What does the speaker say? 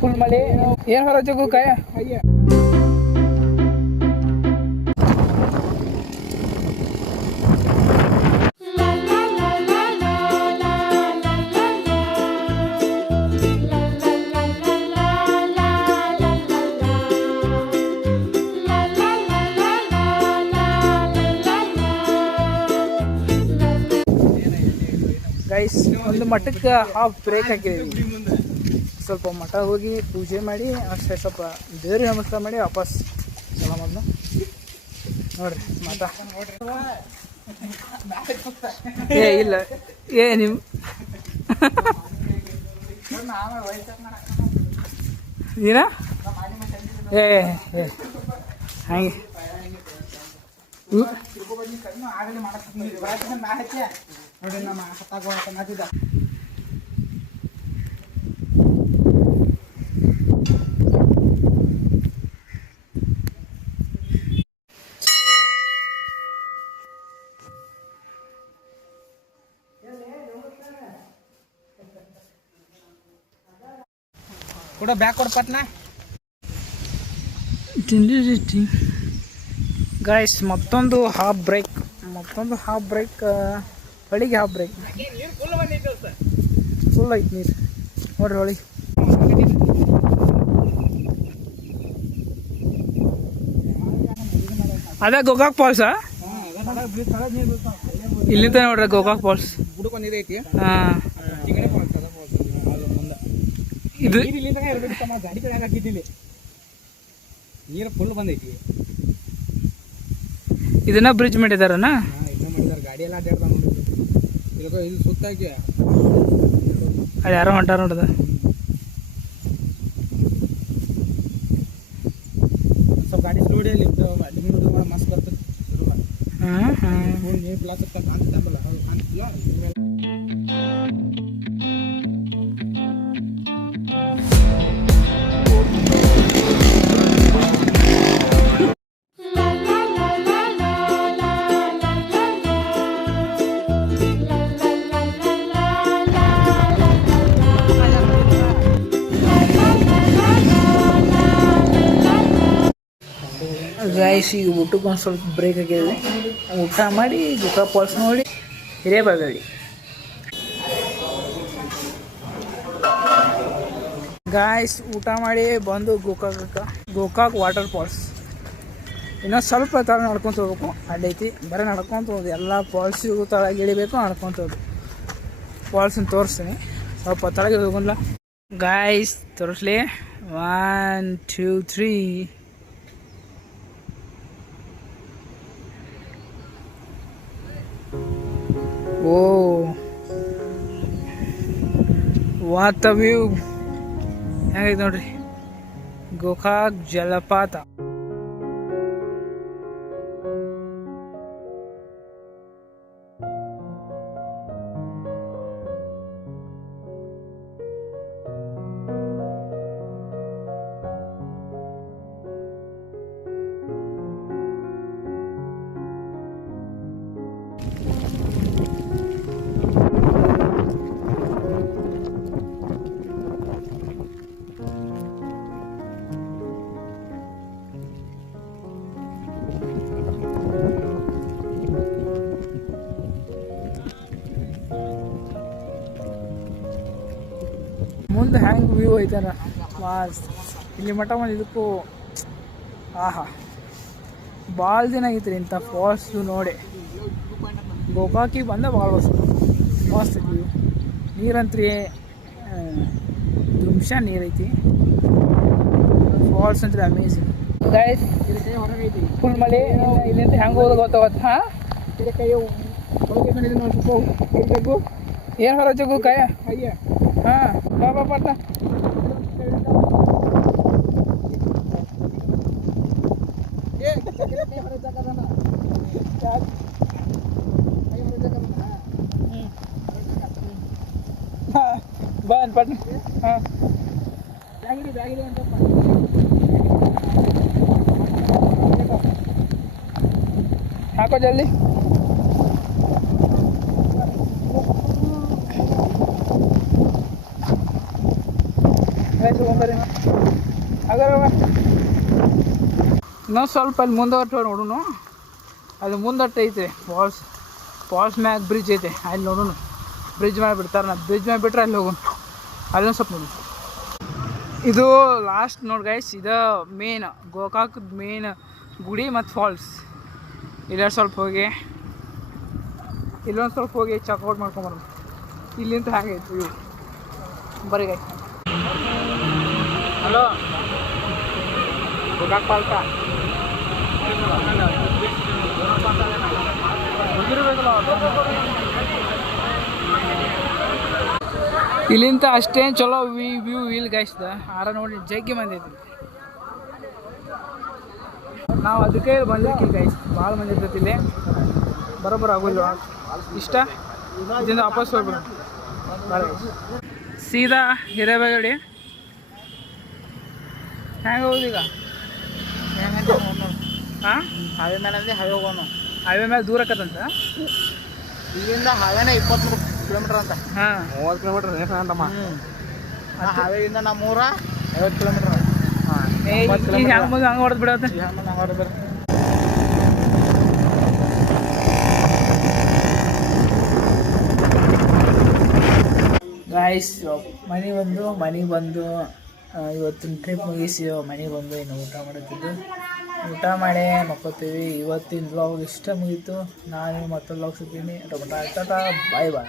Full ಮಳೆ ಏನು ಹೊರಜಗು ಕಾಯ ಗೈಸ್ ಒಂದು ಮಠಕ್ಕೆ ಹಾಫ್ ಬ್ರೇಕ್ ಹಾಕಿದ್ದೀವಿ. ಸ್ವಲ್ಪ ಮಠ ಹೋಗಿ ಪೂಜೆ ಮಾಡಿ ಅಷ್ಟೇ ಸ್ವಲ್ಪ ದೇವ್ರಿಗೆ ನಮಸ್ಕಾರ ಮಾಡಿ ವಾಪಸ್ ಚಲ ಮೊದಲು ನೋಡ್ರಿ ಮಠ. ಏ ಇಲ್ಲ ಏ ನಿಮ್ಮ ಏನ ಏ ಏ ಹಂಗೆ ನೋಡಿ ನಮ್ಮ ಹತ್ತಾಗ ಕೂಡ ಬ್ಯಾಕ್ ಕೊಡ ಪಟ್ನಾ ಗೈಸ್. ಮತ್ತೊಂದು ಹಾಫ್ ಬ್ರೇಕ್ ಹೊಳಿಗೆ ಹಾಫ್ ಬ್ರೇಕ್ ಫುಲ್ ಐತಿ ನೀರು ನೋಡ್ರಿ ಹೊಳಿಗೆ. ಅದೇ ಗೋಕಾಕ್ ಫಾಲ್ಸಾ? ಇಲ್ಲಿಂದ ನೋಡ್ರಿ ಗೋಕಾಕ್ ಫಾಲ್ಸ್. ಹಾಂ ಇದು ನೀರು ಫುಲ್ ಬಂದೈತಿ. ಇದನ್ನ ಬ್ರಿಡ್ಜ್ ಮಾಡಿದಾರನ? ಗಾಡಿ ಎಲ್ಲ ಅಡ್ಡಾಡ್ತಾವ ನೋಡ್ರಿ. ಇದು ಸುತ್ತಾಕಿ ಅದು ಯಾರೋ ಹೊಂಟಾರ ನೋಡ್ದ. ಸ್ವಲ್ಪ ಗಾಡಿ ಸ್ಲೋ ಹೊಡಿಯಲ್ಲಿ ಮಸ್ತ್ ಬರ್ತದೆ. ನೀರು ಪ್ಲಾಸ್ ಕಾಣ್ತಲ್ಲ ಗೈಸ್. ಈಗ ಊಟಕ್ಕೆ ಒಂದು ಸ್ವಲ್ಪ ಬ್ರೇಕ್ ಆಗಿದೆ. ಊಟ ಮಾಡಿ ಗೋಕಾಕ್ ಫಾಲ್ಸ್ ನೋಡಿ ಹಿರೇಬಾಗಳ್ಳಿ. ಗಾಯ್ಸ್ ಊಟ ಮಾಡಿ ಬಂದು ಗೋಕಾಕ್ ವಾಟರ್ ಫಾಲ್ಸ್. ಇನ್ನೂ ಸ್ವಲ್ಪ ತಳ ನಡ್ಕೊತ ಹೋಗ್ಬೇಕು. ಅಡ್ಡೈತಿ ಬರೀ ನಡ್ಕೊತ ಹೋಗೋದು. ಎಲ್ಲ ಫಾಲ್ಸಿಗೂ ತಳಗೆ ಇಳಿಬೇಕು, ನಡ್ಕೊತ ಹೋಗ್ಬೇಕು. ಫಾಲ್ಸನ್ನು ತೋರಿಸ್ತೀನಿ. ಸ್ವಲ್ಪ ತಳಗೆ ಹೋಗಲ್ಲ ಗಾಯ್ಸ್. ತೋರಿಸ್ಲಿ 1 2 3. ಓ ವಾಟ್ ಅ ವ್ಯೂ ಹೆಂಗೈತೆ ನೋಡ್ರಿ ಗೋಕಾಕ್ ಜಲಪಾತ. ಮುಂದೆ ಹ್ಯಾಂಗೆ ವ್ಯೂ ಐತನ ಮಸ್ತ್. ಇಲ್ಲಿ ಮಠ ಒಂದು ಇದಕ್ಕೂ ಆಹಾ ಭಾಳ ದಿನ ಆಗೈತ್ರಿ ಇಂಥ ಫಾಲ್ಸು ನೋಡಿ. ಗೋಕಾಕಿಗೆ ಬಂದ ಭಾಳ ವರ್ಷ ಮಸ್ತ್ ವ್ಯೂ. ನೀರಂತ್ರಿ ದುಮ್ಶ ನೀರೈತಿ. ಫಾಲ್ಸ್ ಅಂದ್ರೆ ಅಮೇಝಿಂಗ್ ಗೈಸ್. ಹೊರಗೈತಿ ಫುಲ್ ಮಳೆ. ಇಲ್ಲಿಂದ ಹೆಂಗೆ ಹೋದ ಗೊತ್ತಾಗತ್ತೆ. ಹಾಂ ಏನು ಹೊರ ಜಗು ಕಾಯ ಹಾಂ ಬಾಬಾ ಪಟ್ಟ ಬನ್ ಪಟ್ಟ. ಹಾಂ ಬ್ಯಾಗಿದೆ ಅಂತಪ್ಪ. ಹಾಕೋ ಜಲ್ದಿ. ಗೈಸ್ ಹೋಗ್ಬರ್ರಿ ಹಾಗಾದ್ರೆ ಇನ್ನೊಂದು ಸ್ವಲ್ಪ ಅಲ್ಲಿ ಮುಂದೆ ನೋಡೋಣ. ಅದು ಮುಂದಟ್ಟು ಐತೆ ಫಾಲ್ಸ್ ಮ್ಯಾಗ ಬ್ರಿಡ್ಜ್ ಐತೆ ಅಲ್ಲಿ ನೋಡೋಣ. ಬ್ರಿಡ್ಜ್ ಮ್ಯಾಗ ಬಿಡ್ತಾರೆ, ನಾ ಬ್ರಿಡ್ಜ್ ಮ್ಯಾಗ ಬಿಟ್ರೆ ಅಲ್ಲಿ ಹೋಗೋಣ. ಅಲ್ಲೊಂದು ಸ್ವಲ್ಪ ನೋಡಿ. ಇದು ಲಾಸ್ಟ್ ನೋಡಿ ಗೈಸ್, ಇದು ಮೇನ್ ಗೋಕಾಕದ ಮೇನ್ ಗುಡಿ ಮತ್ತು ಫಾಲ್ಸ್. ಇಲ್ಲೊಂದು ಸ್ವಲ್ಪ ಹೋಗಿ ಚೆಕ್ಔಟ್ ಮಾಡ್ಕೊಂಬರೋಣ. ಇಲ್ಲಿಂದ ಹಾಗೈತಿ ವ್ಯೂ. ಬರೀ ಗೈಸ್ ಹಲೋ ಗೋಕಾಕ್ ಪಾಲ್ಕ ಇಲ್ಲಿಂದ ಅಷ್ಟೇನು ಚಲೋ ವ್ಯೂ ಇಲ್ಲಿ ಗೈಸ್ದ ಆರ ನೋಡಿ ಜಗ್ಗಿ ಮಂದಿ ಐತಿ. ನಾವು ಅದಕ್ಕೆ ಬಂದಿರ್ತೀವಿ ಗೈಸ್, ಭಾಳ ಮಂದಿ ಇರ್ತೈತಿ ಇಲ್ಲಿ. ಬರೋಬ್ಬರ ಆಗೋಲ್ಲ ಇಷ್ಟ ಇದರಿಂದ ವಾಪಸ್ ಹೋಗ್ಬಿಡು. ಬರ ಸೀದಾ ಹಿರೇಬೇಗಡಿ ಹೆಂಗೆ ಹೋಗುದು ಈಗ? ಹಾಂ ಹಾವೇ ಮೇಲೆ ಅಂದ್ರೆ ಹಾವೇ ಹೋಗೋಣ. ಹೈವೇ ಮೇಲೆ ದೂರ ಆಕತ್ತಂತ. ಇಲ್ಲಿಂದ ಹಾವೇನೇ 23 ಕಿಲೋಮೀಟರ್ ಅಂತ. ಹಾಂ 30 ಕಿಲೋಮೀಟರ್ ಅಂತಮ್ಮ. ಹಾವೇಯಿಂದ ನಮ್ಮ 50 ಕಿಲೋಮೀಟರ್. ಹೆಂಗೆ ಬಂದು ಹಂಗೆ ಹೊಡೆದು ಬಿಡತ್ತೆ. ಗಾಯ್ಸ್ ಮನೆಗೆ ಬಂದು ಇವತ್ತಿನ ಟ್ರಿಪ್ ಮುಗಿಸಿ ಮನೆಗೆ ಬಂದು ಇನ್ನು ಊಟ ಮಾಡುತ್ತಿದ್ದು. ಊಟ ಮಾಡಿ ಮಕ್ಕೋತೀವಿ. ಇವತ್ತಿನ ವ್ಲಾಗ್ ಇಷ್ಟ ಮುಗೀತು. ನಾನು ಮತ್ತೊಂದು ವ್ಲಾಗ್ ಸಿಗ್ತೀನಿ. ಬಾಯ್ ಬಾಯ್.